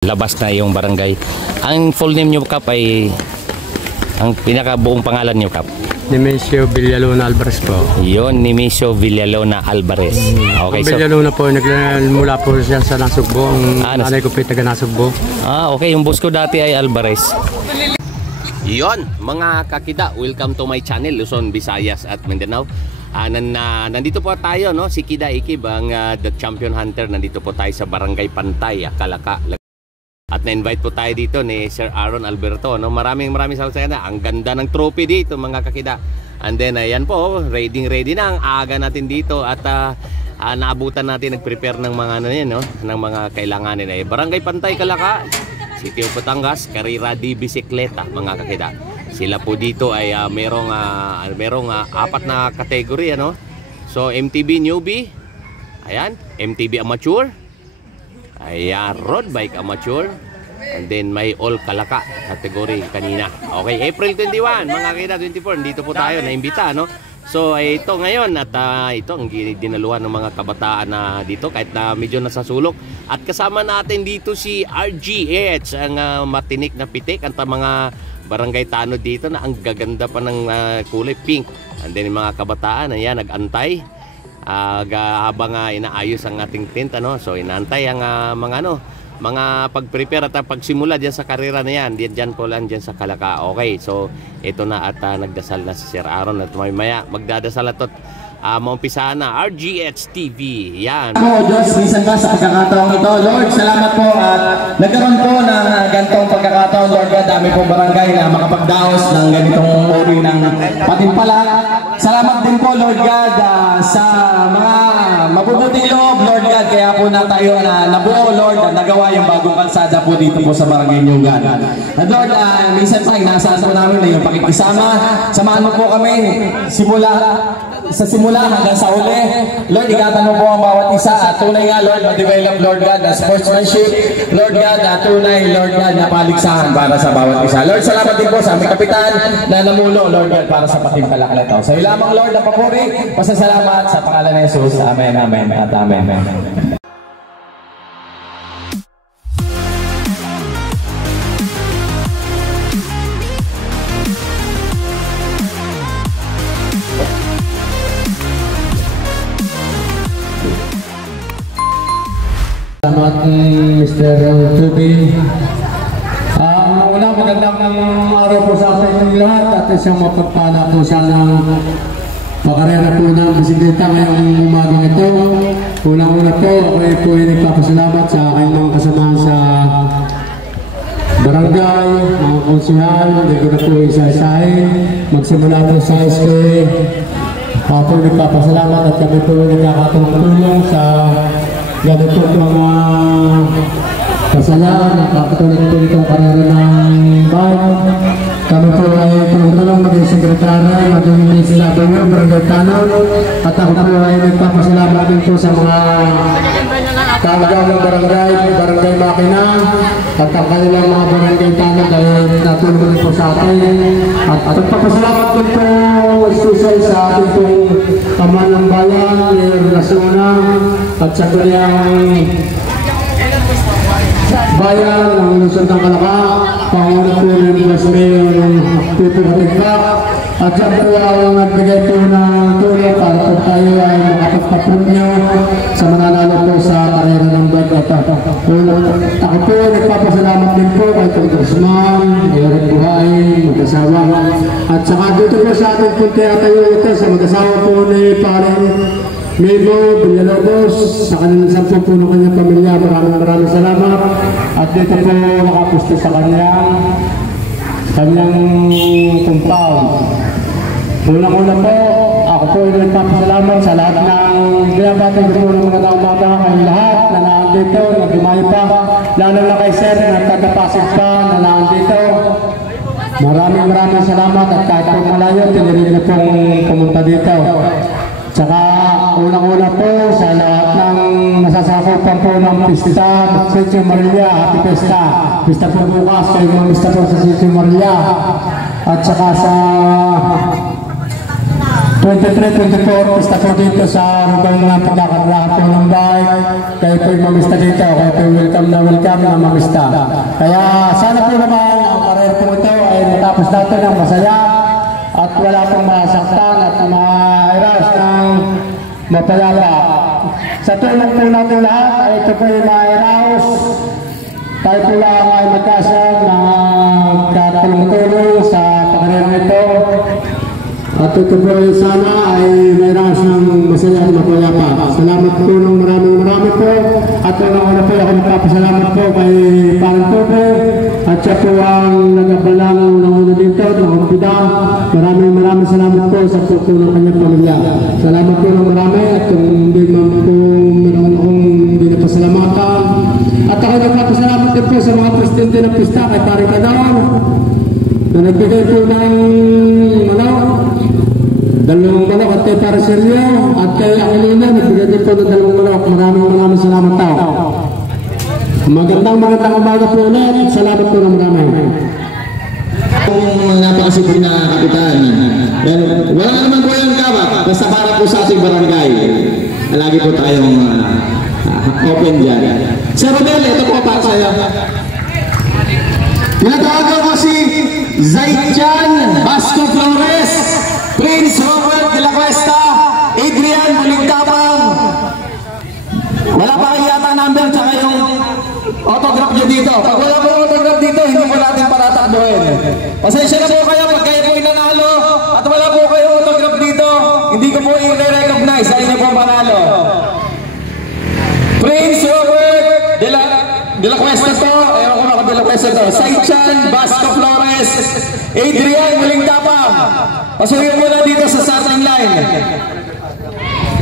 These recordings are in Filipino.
labas na yung barangay. Ang full name nyo, Kap, ay ang pinakabuong pangalan nyo, Kap? Nemesio Villalona Alvarez po. Yun, Nemesio Villalona Alvarez. Okay, so Villalona po, nagmula po siya sa Nasugbo. Ang nanay ko po taga Nasugbo. Okay, yung boss ko dati ay Alvarez. Yon, mga kakida, welcome to my channel, Luzon, Visayas at Mindanao. Nandito po tayo, no? Si Kida Ikib, ang the champion hunter. Nandito po tayo sa Barangay Pantay, Kalaka. At na-invite po tayo dito ni Sir Aaron Alberto, no? Maraming salamat sa kanya. Ang ganda ng trophy dito, mga kakida. And then ayan po, ready na ang aga natin dito at naabutan natin, nag-prepare ng mga ano yan, no? Ng mga kailanganin ay Barangay Pantay, Kalaka, City of Batangas, Karira di Bisikleta, mga kakida. Sila po dito ay merong 4 na kategory, ano? So MTB newbie, ayan, MTB amateur, ayan, road bike amateur, and then may all Kalaka category kanina. Okay, April 21, mga kakida, 24, dito po tayo naimbita, no? So ito ngayon at ito ang dinaluhan ng mga kabataan na dito kahit na medyo nasasulok. At kasama natin dito si RGH, ang matinik na pitik at mga barangay tanod dito na ang gaganda pa ng kulay pink. And then mga kabataan, ayan, nag-antay habang inaayos ang ating tent, ano? So inaantay ang mga pag-prepare at pagsimula diyan sa karera na yan. Diyan po lang diyan sa Kalaka. Okay, so ito na at nagdasal na si Sir Aaron at maya magdadasal at maumpisa na RGH TV. Yan. Diyos, minsan ka sa pagkakataong ito. Lord, salamat po at nagkaroon po ng ganitong pagkakataon, Lord God. Dami pong barangay na makapagdaos ng ganitong uri ng patimpala. Salamat din po, Lord God, sa mga mabubuting loob, Lord God. Kaya po na tayo nabuo, Lord, at nagawa yung bagong kalsada po dito po sa barangay Nyugan. At Lord, minsan pa, inaasahan po namin na yung pakikisama. Samahan mo po kami sa simula hanggang sa uli. Lord, ikatan mo po ang bawat isa. Tunay nga, Lord, ma-develop, Lord God, na sportsmanship. Lord God, tunay, Lord God, na paligsahan para sa bawat isa. Lord, salamat din po sa aming kapitan na namulo, Lord God, para sa patimpalak na ito. Sa iyo lamang, Lord, na papuri, pasasalamat sa pangalan ni Jesus. Amen, amen, at amen. Salamat Mr. Tubi. Magandang araw po sa ating lahat at isang mapagpala po siya ng makarera po ng bisikleta ngayong umagang ito. Unang-una po, ako po ay nagpapasalamat sa aking mga kasamahan sa barangay, mga konsihal. Hindi ko na po isa-isahin. Magsimula po sa SK. Ako po nagpapasalamat at kami po nagkakatulong sa ganito mga kasalan, nakakatuloy po itong karera ng bike. Kami po ay tulong maging sekretary, maging sinabi nyo, barangay tanong. At ako po ay nagpapasalamat din po sa mga tagagaw ng barangay makina. At ang kanilang mga barangay tanong dahil natulong po sa atin. At nagpapasalamat din po special sa ating pong Taman ng Bayan, Relasona, at sa kanyang bayan ng Luzon ng Kalaka, Pangulo po ng Vice Mayor Tito Batigpak, at siya po ang nagbigay po ng tulong para po tayo ay makapagpapremyo sa mananalo po sa karera ng bike. Ako po nagpapasalamat din po kay Congressman Eric Buhay, mag-asawa, at saka dito po sa ating punti at tayo ito sa mag-asawa po ni Parang Migo Villalobos, sa kanyang 10 po ng kanyang pamilya. Maraming salamat. At dito po nakapusto sa kanyang compound. Unang-una po, ako po ay nagpapasalamat sa lahat ng binabati ko ng mga naumaga kayong lahat na nandito, na dumayo pa, lalo na kay Sir na taga-Pasig pa na nandito. Maraming salamat at kahit po malayo, tinirin na pong pumunta dito. Tsaka unang-una po sa lahat ng nasasakupan po ng pista sa Sitio Maria, Happy Pesta. Pista po bukas, kayo mga pista po sa Sitio Maria. At saka sa 23-24, pista po dito sa lugar ng pagkakalahat po ng bike. Kayo po'y mamista dito, kayo po'y welcome na mamista. Kaya sana po naman ang karir po ito ay matapos natin ng masaya at wala pong masaktan at mairas ng mapayapa. Sa tulong po natin lahat ay ito po'y mairas. Tayo po lang ay magkasya ng katulong-tulong sa pagkarir ito. At ito po sana ay mayroon siyang masaya at mapayapa. Salamat po ng maraming po. At una po ako magpapasalamat po kay Parang Pope. At siya po ang nagabalang unang-una dito, nakampida. Maraming salamat po sa po ng kanyang pamilya. Salamat po ng marami at kung hindi man po meron akong hindi napasalamatan. At ako nagpapasalamat din po sa mga presidente ng pista kay Parang Kadawar na nagbigay po ng dalawang manok at kay Paracelio at kay Aquilina nagbigay din po ng dalawang manok. Maraming salamat tao. Magandang umaga po ulit. Salamat po ng marami. Kung napakasipag na kapitan, wala naman po yung kabak, basta para po sa ating barangay. Lagi po tayong open dyan. Sir Rodel, ito po para sa'yo. Tinatawagan ko si Zaichan Basco Flores, Prince Robert de la Cuesta, Adrian Balintapang. Wala pa kayo yata number tsaka yung autograph nyo dito. Pag wala po autograph dito, hindi po natin paratakbuhin. Pasensya na po kayo pag kayo po inanalo at wala po kayo autograph dito, hindi ko po i-recognize sa inyo po panalo. Prince Robert de la Cuesta to, ayaw ko ako de la Cuesta to, Zaichan Basco Flores, Adrian Balintapang. Pasukin mo na dito sa starting line.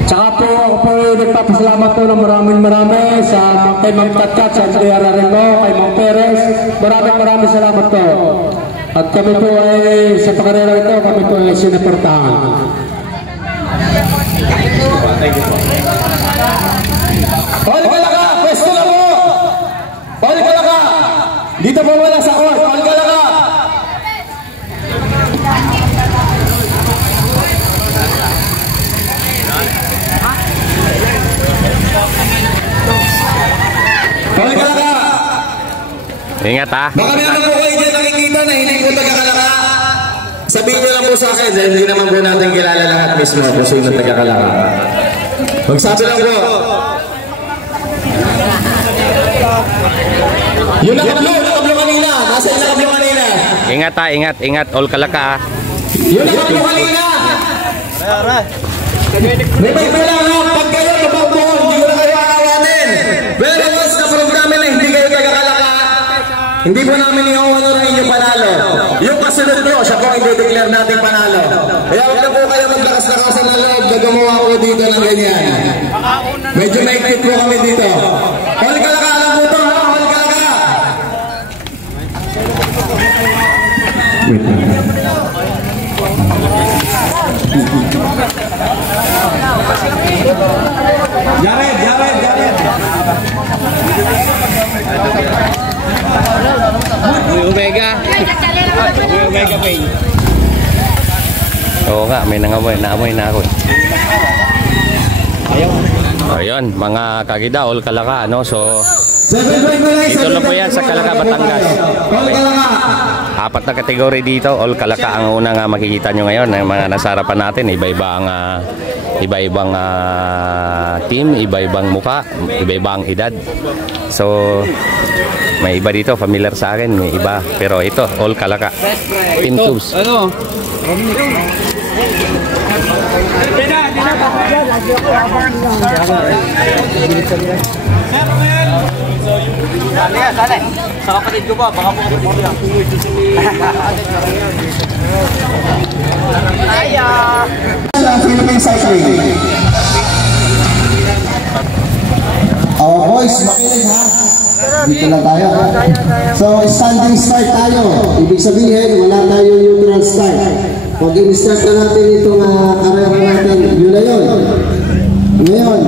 Tsaka po ako po nagpapasalamat po ng marami sa kay Ma'am Tatkat, sa Andrea Rarengo, kay Ma'am Perez. Maraming salamat po. At kami po ay sa pakarera ito, kami po ay sinuportahan. Paul Kalaka, pwesto na po! Paul Kalaka! Dito po wala sa court, Paul Kalaka! Paul Kalaka! Ingat ha. Baka meron po kayo dyan nakikita na hindi po taga-Kalaka. Sabihin nyo lang po sa akin, dahil hindi naman po natin kilala lahat mismo kung sino taga-Kalaka. Magsabi lang po. Yung nakablo kanina. Nasa yung nakablo kanina. Ingat ha, ingat. All Kalaka ha. Yung nakablo kanina. May lang ha. Pag kayo napagpo, hindi ko na kayo aawanin. Pero once na programa na hindi kayo taga-Kalaka, hindi po namin i-honor ang inyong panalo. Yung kasunod nyo, siya po i-declare natin panalo. Kaya huwag na po kayo maglakas-lakasan na loob na gumawa ko dito ng ganyan. Medyo maiklit po kami dito. All Kalaka lang po ito, ha? All Kalaka! Jared! Omega Pain. Oo nga, may naamoy na ako. Ayun, mga kagida, All Kalaka, no? So, dito lang po yan sa Kalaka, Batangas. Apat na kategory dito, All Kalaka ang unang makikita nyo ngayon. Ang mga nasarapan natin, iba-ibang team, iba-ibang muka, iba-ibang edad. So, may iba dito, familiar sa akin, may iba. Pero ito, All Kalaka. Team Tubes. Ano? Sa kapatid ko ba? Baka mo kapatid ko. Philippine Cycling. Boys, makinig ha. Dito lang tayo. So, standing start tayo. Ibig sabihin, wala tayong neutral start. Pag in-start na natin itong karera natin, yun na yun. Ngayon,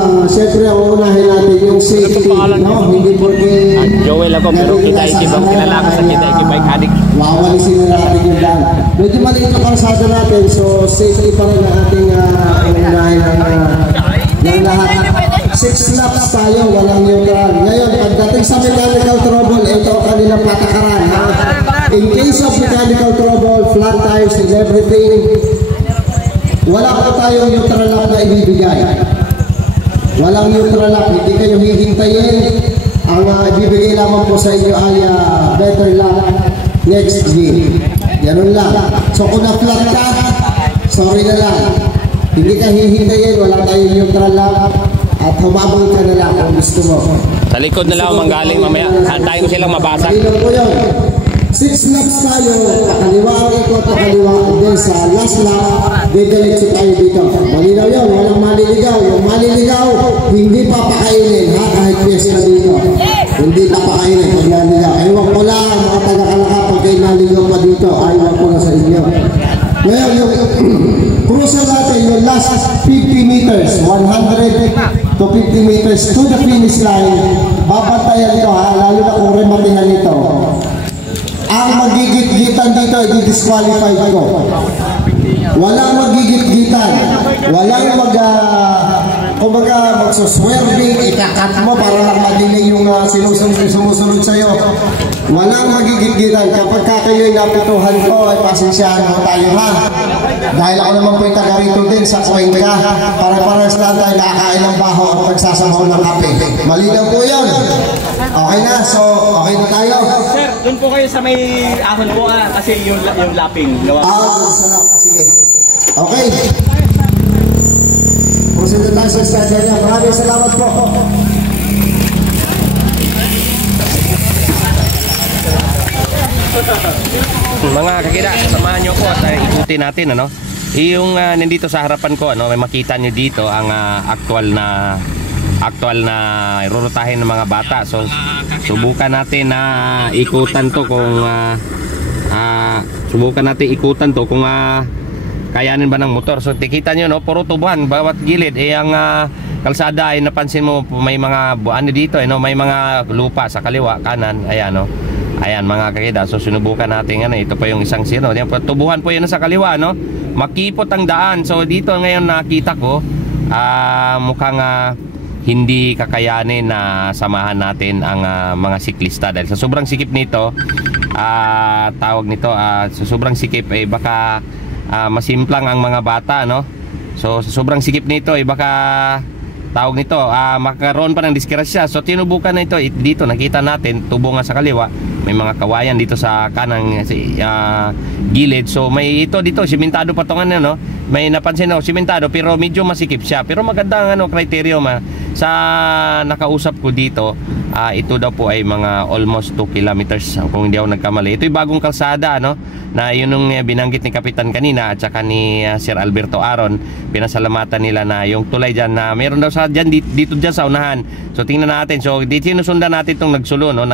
ang siyempre ang unahin natin yung safety, no? Hindi porque Joel ako, pero Kida Ikib ang kilala ko sa Kida Ikib Bike Addict. wawalisin na natin yung daan. Medyo maliit ang kalsada natin, so safety pa rin ang ating unahin ng lahat. 6 laps tayo, walang neutral. Ngayon, pagdating sa mechanical trouble, ito ang kanilang patakaran. Ha? In case of mechanical trouble, flat tires and everything, wala po tayong neutral lap na ibibigay. Walang neutral lap, hindi kayo hihintayin. Ang ibibigay lamang po sa inyo ay better lap next game. Ganun lang. So kung na-flat ka, sorry na lang. Hindi ka hihintayin, wala tayong neutral lap. At humabol ka na lang kung gusto mo. Sa likod na lang manggaling mamaya. Hantayin ko silang mabasag. Ayun po yun. 6 laps tayo, pakaliwa ang ikot, pakaliwa. Then sa last lap, didiretso tayo dito. Malinaw yun, walang maliligaw. Yung maliligaw, hindi papakainin, ha? Kahit piyesta dito. Hindi papakainin pag naligaw. Ewan ko lang, mga taga-kalaka, pag kayo naligaw pa dito, ayaw ko na sa inyo. Ngayon, yung crucial natin, yung last 50 meters, 100 to 50 meters to the finish line, babantayan ito, ha? Lalo na kung rematihan ito. Ang magigit-gitan dito, i-disqualified ko. Walang magigit-gitan. Walang kumbaga magsuswerving, ikakat mo para lang madelay yung sumusunod sa'yo. Walang magigit-gitan. Kapag kayo'y napituhan ko, ay pasensyahan mo tayo, ha? Dahil ako naman po yung taga rito din sa Cuenca. Para-paras lang tayo nakakain ng baho at pagsasabaw ng kape. Malinaw po yun. Okay na, so okay na tayo. Sir, doon po kayo sa may ahon po kasi yung lapping. Sarap. Sige. Okay. Proceed na tayo sa standard niya. Maraming salamat po. Mga kakida, samahan nyo ko at ikutin natin, ano? Yung nandito sa harapan ko, ano, may makita nyo dito ang actual na irurutahin ng mga bata. So subukan natin na ikutan to kung kayanin ba ng motor. So tikita nyo, no, puro tubuhan bawat gilid. Ang kalsada ay napansin mo may mga buwan dito, no, may mga lupa sa kaliwa, kanan. Ayan, no. Ayan mga kakida. So sinubukan natin, ano, ito pa yung isang sino. Tubuhan po yun sa kaliwa, no. Makipot ang daan. So dito ngayon nakita ko mukhang hindi kakayanin na samahan natin ang mga siklista dahil sa sobrang sikip nito, tawag nito, sa sobrang sikip ay baka masimplang ang mga bata, no? So sa sobrang sikip nito ay baka tawag nito, magkaroon pa ng disgrasya. So tinubukan na ito. Dito nakita natin tubo nga sa kaliwa, may mga kawayan dito sa kanang gilid. So may ito dito simentado pa tong, ano, no? May napansin ako simentado pero medyo masikip siya. Pero maganda ang criteria sa nakausap ko dito. Ito daw po ay mga almost 2 kilometers kung hindi ako nagkamali. Ito yung bagong kalsada, no? Na yun yung binanggit ni Kapitan kanina at saka ni Sir Alberto Aron. Pinasalamatan nila na yung tulay dyan na meron daw sa dyan, dito dyan sa unahan. So tingnan natin. So dito sinusundan natin itong nagsulo, no?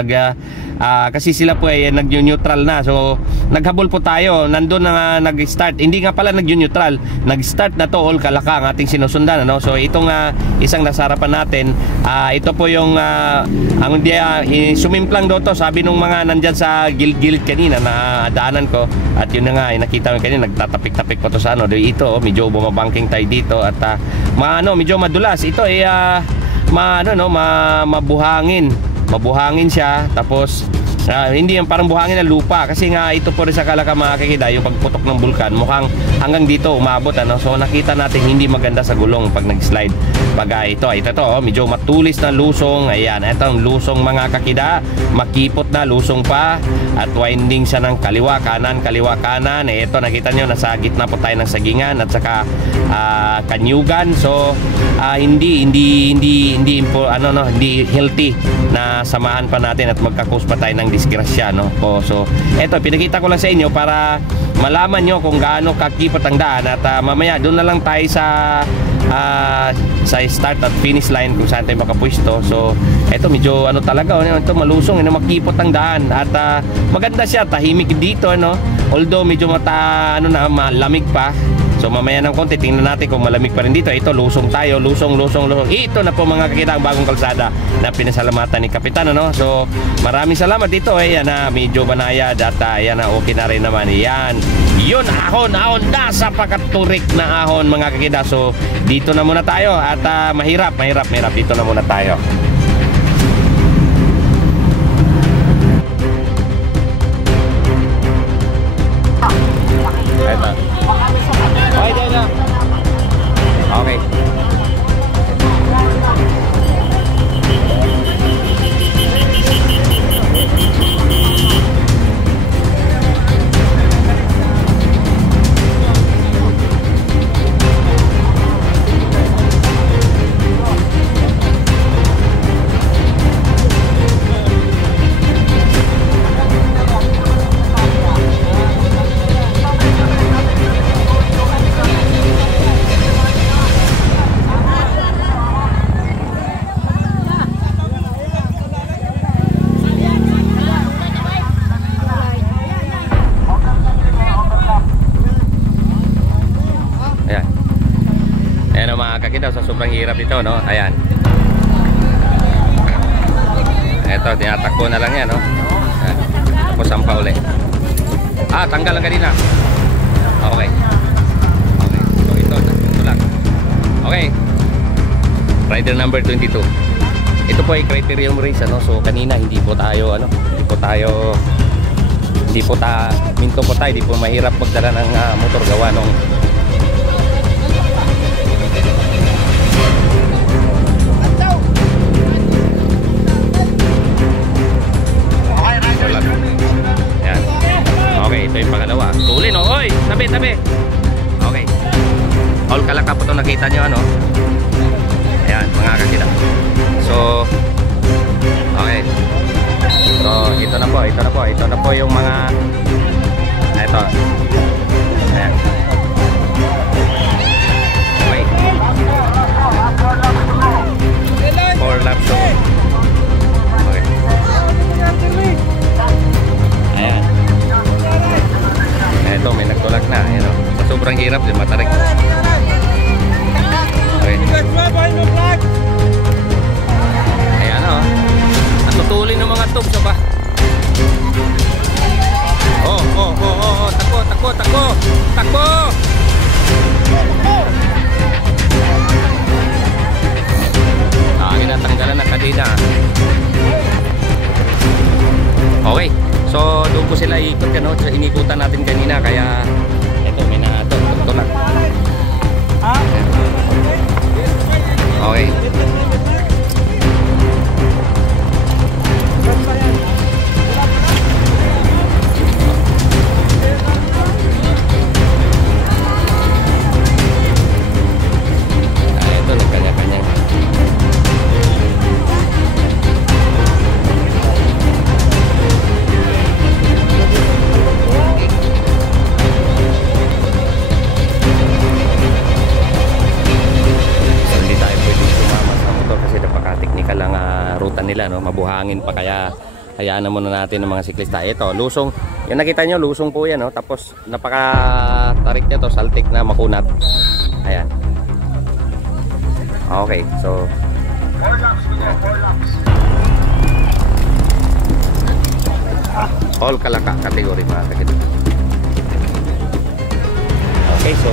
Kasi sila po ay nag-neutral na. So naghabol po tayo. Nandun na nag-start. Hindi nga pala nag-neutral. Nag-start na to all Kalaka ang ating sinusundan, no? So itong isang nasarapan natin, ito po yung ang sumimplang daw to, sabi nung mga nandyan sa gilid kanina na daanan ko. At yun na nga, nakita mo kanina, nagtatapik-tapik pa to sa ano. Ito, medyo bumabangking tayo dito. At medyo madulas. Ito ay mabuhangin. Mabuhangin siya. Tapos hindi yung parang buhangin ng lupa. Kasi nga ito po rin sa Kalaka mga kakida, yung pagputok ng bulkan, mukhang hanggang dito umabot, ano. So nakita natin hindi maganda sa gulong pag nag-slide. Pag ito medyo matulis na lusong. Ayan, ito ang lusong mga kakida. Makipot na lusong pa. At winding siya ng kaliwa kanan. Ito nakita nyo, nasa gitna po tayo ng sagingan at saka kanyugan. So hindi healthy na samahan pa natin at magkakos pa tayo ng disgrasya, no? So eto, pinakita ko lang sa inyo para malaman nyo kung gaano kakipot ang daan. At mamaya doon na lang tayo sa start at finish line kung saan tayo makapwesto. So eto, medyo talaga, ito malusong, makipot ang daan. At maganda siya, tahimik dito, ano? Although medyo malamig pa. So mamaya ng konti, tingnan natin kung malamig pa rin dito. Ito, lusong tayo, lusong. Ito na po mga kakita ang bagong kalsada na pinasalamatan ni Kapitan, ano? So maraming salamat dito. Ayan na, medyo banayad at ayan na, okay na rin naman. Yan, yun, ahon na sa pagkaturik na ahon mga kakita. So dito na muna tayo at mahirap. Dito na muna tayo. Ito. Okay, dyan na. Okay. Sa sobrang hirap ito, no? Ayan. Ito, tinatakbo na lang yan, no? Ayan. Tapos sampa uli. Tanggal lang kanina. Okay. So ito lang. Okay. Rider number 22. Ito po ay criterium race, ano? So kanina hindi po tayo hindi po mahirap magdala ng motor gawa nung ito yung pangalawa. Tuloy, no? Oy! Tabi! Okay. All kalaka po ito nakita nyo, ano? Ayan, mga kakita. So, okay. So, ito na po yung mga ito. Ayan. Okay. 4 laps. Okay. Ayan. Ito, may nagtulak na. Ayan, sobrang hirap din, matarik. Okay. Ayan, o. Natutuli ng mga tubs, ba? Takbo! Ginatanggalan ng kadena. Okay. So doon ko sila ikot, ano, sa inikutan natin kanina, kaya ito may natutulak. Okay. Ito nagkanya-kanya. Nila, no, mabuhangin pa, kaya hayaan na muna natin ng mga siklista. Ito, lusong, yung nakita nyo, lusong po yan, no? Tapos napaka-tarik nito, saltik na makunat. Ayan. Okay, so 4 laps. All kalaka category mga kakita. Okay, so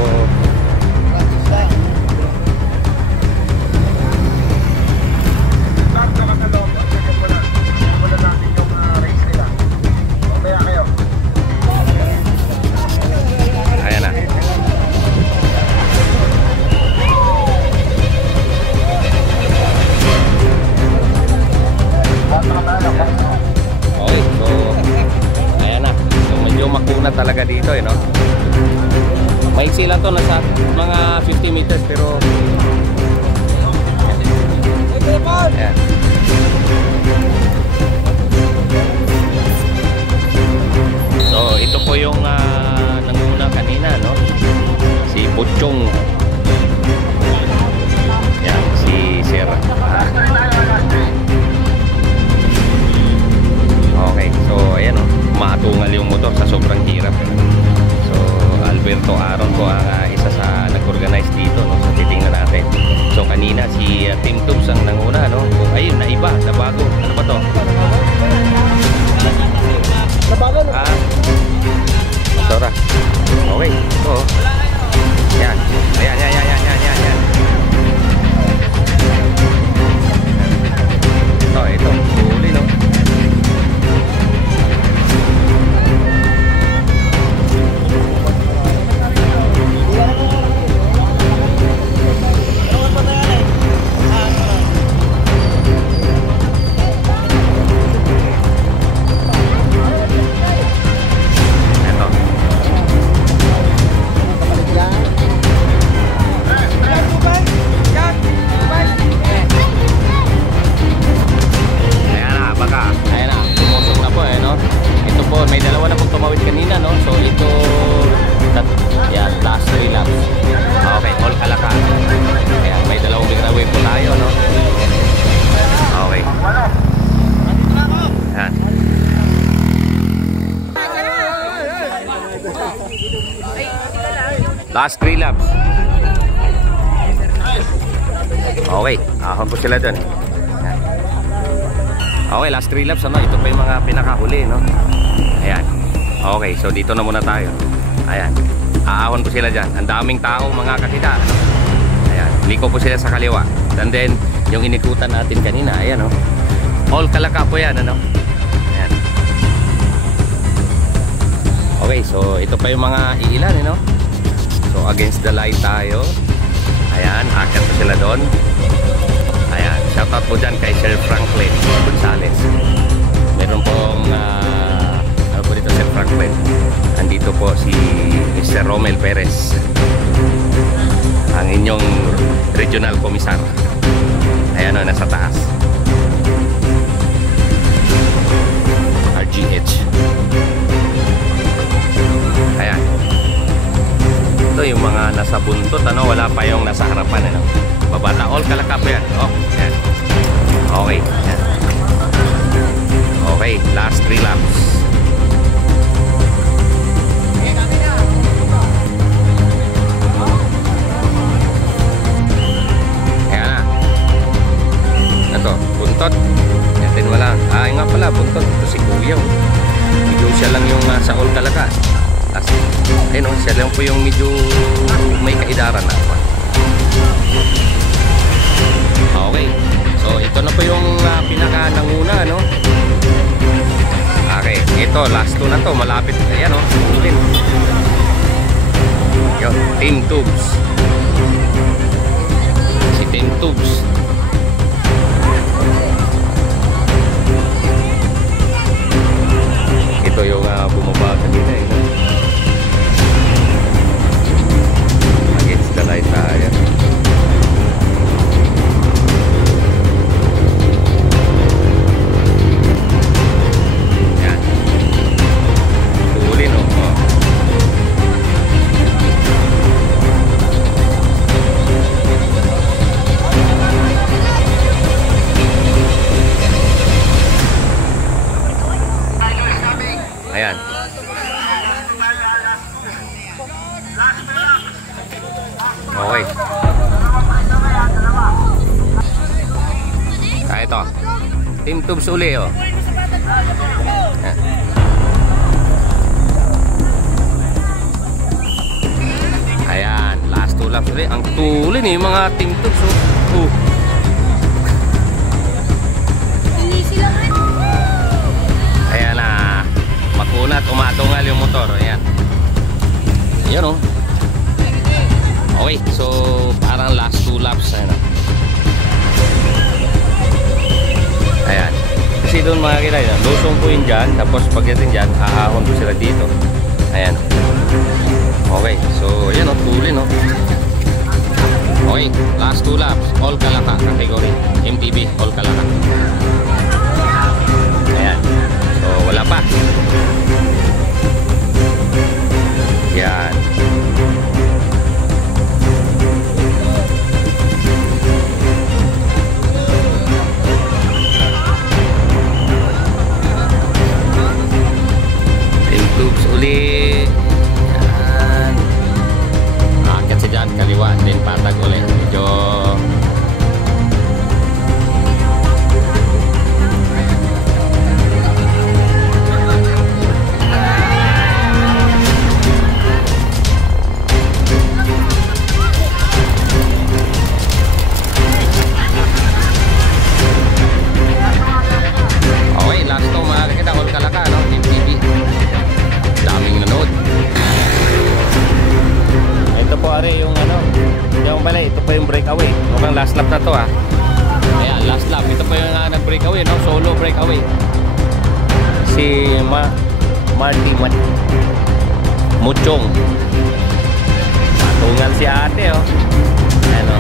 talaga dito, no? Maiksi lang to, nasa mga 50 meters, pero ayan. So ito po yung nanguna kanina, no? Si Puchong. Yan, si Sir. Okay, so ayan, no? Matungal yung motor sa sobrang hirap. So Alberto Aron po ang isa sa Ah. Motora. Okay. Ito. Yan. Ayan. Ito. Huli, no? May dalawa na pong tumawid kanina, no? So ito, yan, last 3 laps. Okay, all kalaka. Ayan, may dalawang giveaway po tayo, no? Okay. Ayan. Last 3 laps. Okay, ahon po sila dun. Ayan. Okay, last 3 laps, ano? Ito pa yung mga pinakahuli, no? Ayan. Okay, so dito na muna tayo. Ayan. Aahon po sila dyan. Ang daming tao, mga kakita. Ayan. Liko po sila sa kaliwa. And then, yung inikutan natin kanina, ayan, no? All kalaka po yan, ano? Ayan. Okay, so ito pa yung mga iilan, no? So, against the light tayo. Ayan, akyat po sila doon. Ayan. Shoutout po dyan kay Sir Franklin Gonzales. Meron pong dito Sir Franklin. Andito po si Mr. Romel Perez, ang inyong regional komisar. Ayan o, nasa taas. RGH. Ayan. Ito yung mga nasa buntot, ano? Wala pa yung nasa harapan, ano? Babata, all kalakap yan. Oh, yan. Okay. Yan. Okay, last 3 laps. Buntot. Yatin mo lang. Ah, nga pala, buntot. Ito si Kuya. Medyo siya lang yung sa all kalaka. Ayun, siya lang po yung medyo may kaidaran na. Okay. So, ito na po yung pinaka-nanguna, no? Okay. Ito, last 2 na to. Malapit. Ayan, no? Yun. Team Tubes. Si Team Tubes. Ito yung bumaba kanina, eh, no? Against the light tayo. Yan. Huli, no? Oh. Ayan. Okay. Ito. Team Tubes uli, oh. Ayan. Ayan. Last 2 laps uli. Ang tuli ni mga Team Tubes, oh. Ayan na. Makunat, umatungal yung motor. Ayan. Ayan, oh. Okay, so parang last 2 laps. Ayan. Kasi doon mga kilay, lusong po yun dyan. Tapos pagdating dyan, aahon po sila dito. Ayan. Okay, so ayan, oh, tuli, no? Okay, last 2 laps. All kalaka category. MTB, all kalaka. Ayan. So wala pa. Yan. Team Tubes uli. Yan. Akit si dyan kaliwa. Din patag uli. Medyo last lap na to ah. Ayan, last lap. Ito po yung nag-breakaway, no? Solo breakaway. Si Marty Muchong. Patungan si ate, oh. Ano?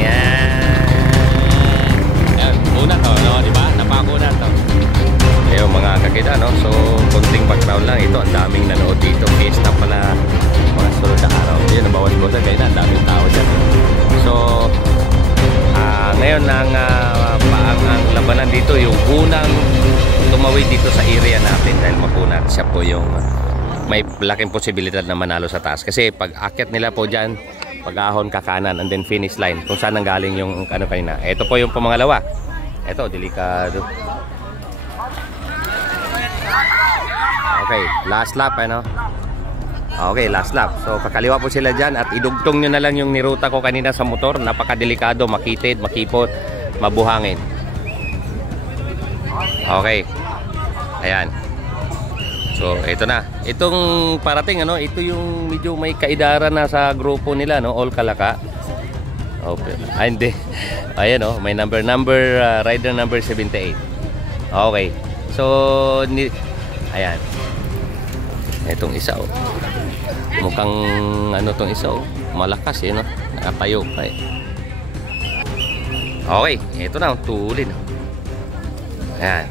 Ayan. Ayan, una to, no? Diba? Napakuna to. Ayun, mga kakita, no? So, konting background lang. Ito, ang daming nanood dito. Fiesta pala mga sunod na araw. Yun, nabawas-bawasan kayo na. Ang daming tao dyan. So, ngayon ang labanan dito, yung unang tumawid dito sa area natin dahil mapunat siya po yung may laking posibilidad na manalo sa taas. Kasi pag akyat nila po dyan, pag-ahon kakanan and then finish line kung saan nanggaling yung ano kanina. Ito po yung pamangalawa. Ito, delikado. Okay, last lap ano. Okay, last lap. So kakaliwa po sila dyan at idugtong nyo na lang yung niruta ko kanina sa motor. Napakadelikado, makitid, makipot, mabuhangin. Okay. Ayan. So ito na. Itong parating ano, ito yung medyo may kaidara na sa grupo nila, no, All Kalaka. Okay. Ay hindi. Ayan oh, may number rider number 78. Okay. So ayan. Itong isa oh. Mukhang ano tong isa oh. Malakas no. Nakatayo pa eh. Okay, ito na tulin. Ayan.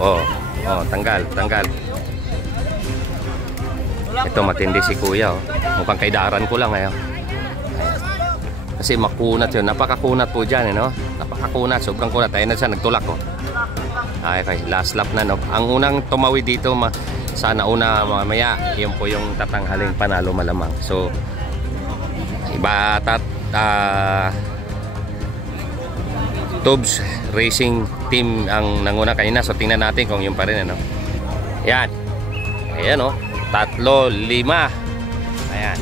Oh, tanggal. Ito matindi si kuya oh. Mukhang kaidaran ko lang ngayon. Kasi makunat yun. Napakakunat po dyan no. Napakakunat, sobrang kunat. Ayun na siya, nagtulak oh. Okay, last lap na no. Ang unang tumawid dito sana una mamaya, yun po yung tatanghaling panalo malamang. So iba Tubes Racing Team ang nanguna kanina. So tingnan natin kung yun pa rin ano. Yan. Ayan oh. 3, 5. Ayan.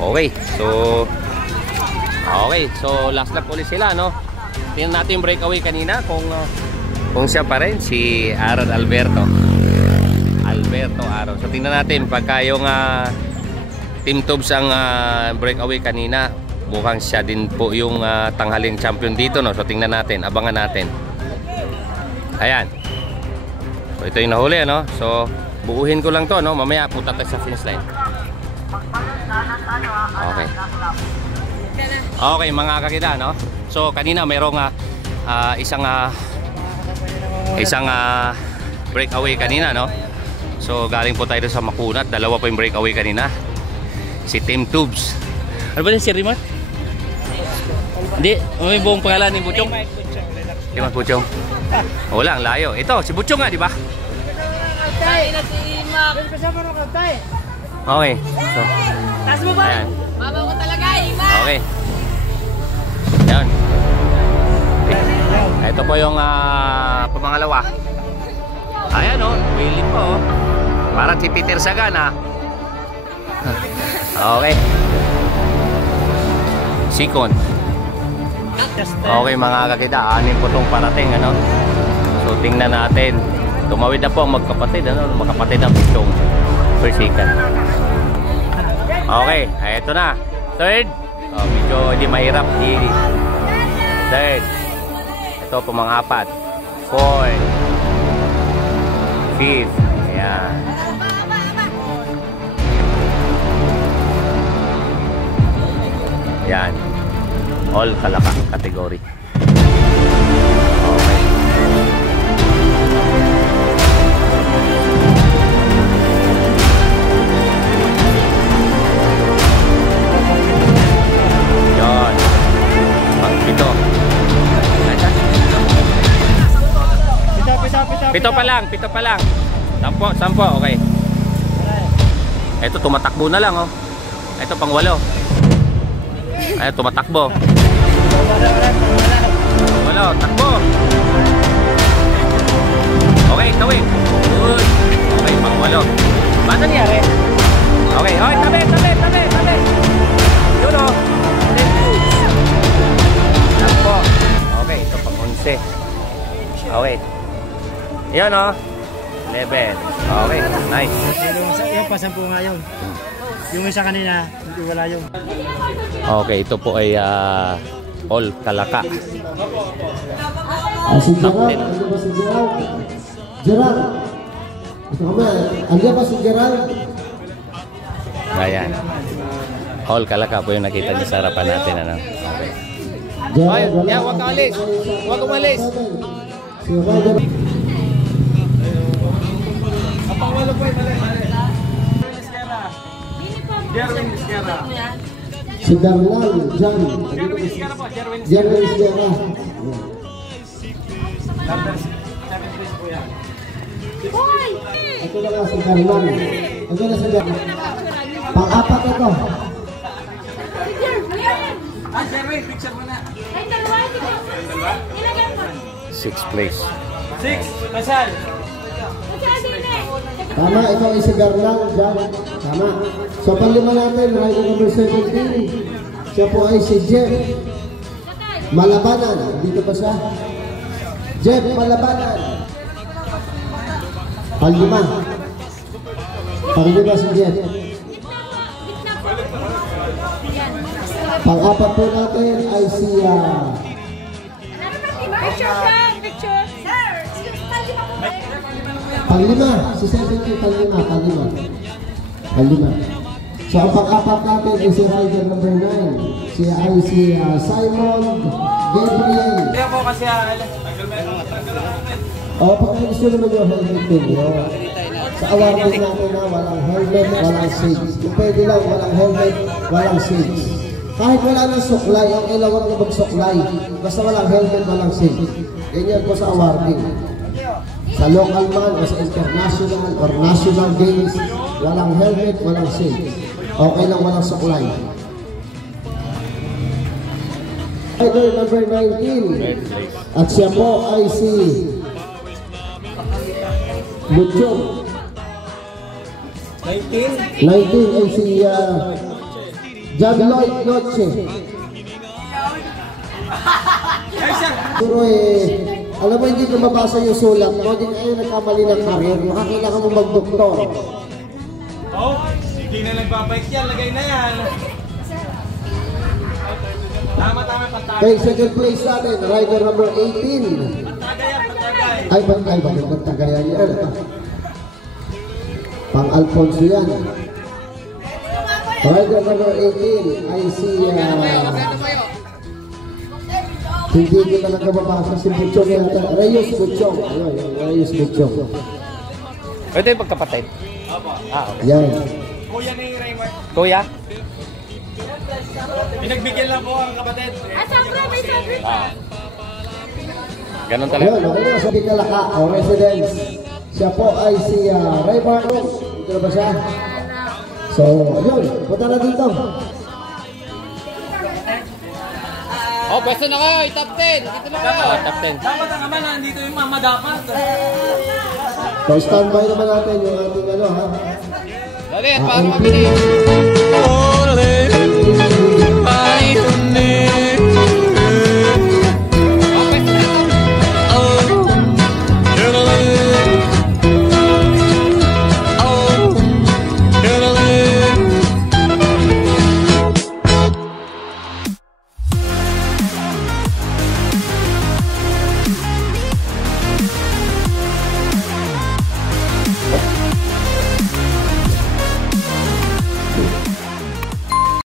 Okay. So last lap ulit sila no. Tingnan natin yung breakaway kanina kung siya pa rin si Aaron Alberto Aaron. So tingnan natin pagka yung Team Tubes ang breakaway kanina, mukhang siya din po yung tanghaling champion dito no. So tingnan natin, abangan natin. Ayan. So ito yung nahuli no. So buuhin ko lang to no. Mamaya punta tayo sa finish line. Okay mga kakita no. So kanina mayroong isang breakaway kanina no. So galing po tayo sa makunat. Dalawa po yung breakaway kanina. Si Team Tubes. Ano ba yun si Rimot? Hindi, may buong pangalan ni Buchong. Di ba Buchong? Wala, ang layo. Ito, si Buchong nga, di ba? Okay. So, ayan. Babaw ko talaga, Ima! Okay. Ayan. Ito po yung pamangalawa. Ayan o, willing po o. Parang si Peter Sagan ha. Okay. Sikon. Okay mga kakita, 6 po itong parating ano. So tingnan natin. Tumawid na po ang magkapatid ano, magkapatid ng pitong per second. Okay, eto na. Third. Medyo hindi mahirap. Third. Ito po mga 4. 4. 5th. Ayan. Ayan. All Kalaka category. Okay. Yan. Pito pa lang. Sampo, okay. Ito tumatakbo na lang oh. Ito pang 8. Ay tumatakbo. 8, takbo. Okay, tawid. Good. Okay, pang 8. Paano nangyari? Okay, hoy, tabi. Yun oh. Takbo. Okay, ito pang 11. Okay. Yan oh. 11. Okay, nice. Yung pasampu nga yun. Yung isa kanina, hindi wala yun. Okay, ito po ay All Kalaka. Si Gerald, ano ba si Gerald? Gerald! Ito kami, andiyan ba si Gerald? Ayan. All Kalaka po yung nakita niyo sa harapan natin. Ano? Ay, yeah, huwag ka alis. Huwag umalis. Si Roger. Apang wala po Jerwin Esquerra. Si Darlan, Jan. Jerwin Esquerra po, Jerwin Jerwin Esquerra. Ito na nga si Darlan. Ito na si Darlan. Pang-apat ito. Ah, Jerwin, picture mo na. 6th place. 6, Masal. Tama, ito ay si Darlan, Jan. Tama. So, panlima natin, rider number 17. Siya po ay si Jeff Malabanan. Dito pa siya. Jeff Malabanan. Panlima. Panlima si Jeff. Pang-apat po natin ay si panlima. Si 17, panlima. So ang pang-apat natin ay si rider number 9. Siya ay si Simon Gabriel. Kaya po kasi Pag gusto naman yung helmet ninyo, sa awareness natin na walang helmet, walang seats. Kung pwede lang, walang helmet, walang seats. Kahit wala nang suklay, ang ilawag na magsuklay. Basta walang helmet, walang seats. Ganyan po sa awarding. Sa local man o sa international or national games, walang helmet, walang seats. Okay lang, walang suklay. Rider number 19. At siya po ay si Luchong. 19 ay si John Lloyd Noche. Pero alam mo, hindi ko mabasa yung sulat mo. Hindi kayo nagkamali ng karir. Makakailangan mo mag-doktor. Oh, hindi na nagbabike yan. Lagay na yan. Tama, patagay. Okay, second place natin, rider number 18. Patagay. Ay, bakit nagtagayan yan? Pang-Alfonso yan. Rider number 18 ay si... hindi ko talaga mabasa si Butchong yata. Reyes Butchong. Ayun, Reyes Butchong. Ito yung pagkapatid. Okay. Yan. Kuya ni Raymond. Kuya? Pinagbigyan lang po ang kapatid. Sobra, may sobra pa. Ganun talaga. Ayun, okay na. Sabi Kalaka, o residence. Siya po ay si Ray Barlow. Dito na ba siya? So, ayun. Punta na dito. Oh, pwesto na kayo. Top 10. Dito na kayo. Top 10. Dapat ang ama nandito yung mama dapat. So, standby naman natin yung ating ano ha. Dali, at paano kami na